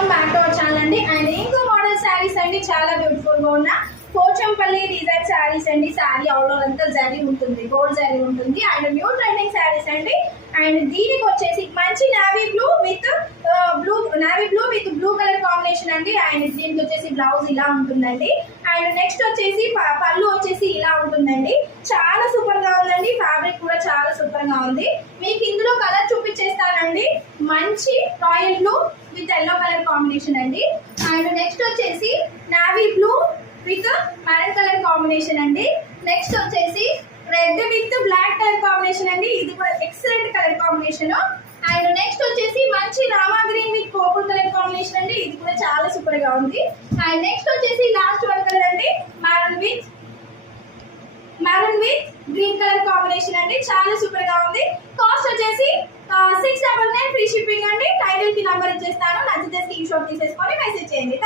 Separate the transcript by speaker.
Speaker 1: Welcome back to our channel అండి and ఇంకో model saris అండి చాలా బ్యూటిఫుల్గా ఉన్న పోచంపల్లి డిజైన్ శారీస్ అండి. శారీ అవులో అంతా జరీ ఉంటుంది గోల్డ్ జరీ ఉంటుంది. అండ్ న్యూ ట్రెండింగ్ శారీస్ అండి. అండ్ దీనికి వచ్చేసి మంచి navy blue with blue navy blue with blue colour combination అండి. అండ్ దీనికి వచ్చేసి బ్లౌజ్ ఇలా ఉంటుందండి. అండ్ నెక్స్ట్ వచ్చేసి ప- పళ్ళు వచ్చేసి ఇలా ఉంటుందండి. చాలా సూపర్గా ఉందండి. ఫ్యాబ్రిక్ కూడా చాలా సూపర్గా ఉంది. మీకు ఇందులో కలర్ చూపించేస్తానండి. మంచి రాయల్ బ్లూ కాంబినేషన్ అండి. అండ్ నెక్స్ట్ వచ్చేసి navy blue with maroon colour combination అండి. నెక్స్ట్ వచ్చేసి red with black colour combination అండి. ఇది కూడా excellent colour combination and next వచ్చేసి మంచి Rama green with purple colour combination అండి. ఇది కూడా చాలా సూపర్గా ఉంది. అండ్ నెక్స్ట్ వచ్చేసి లాస్ట్ వన్ కలర్ అండి. Maroon with maroon with green colour combination అండి. చాలా సూపర్గా ఉంది. ఫ్రీ షిప్పింగ్ అండి. టైటిల్కి నంబర్ ఇచ్చేస్తాను. నచ్చితే స్క్రీన్ షాట్ తీసేసుకొని మెసేజ్ చేయండి.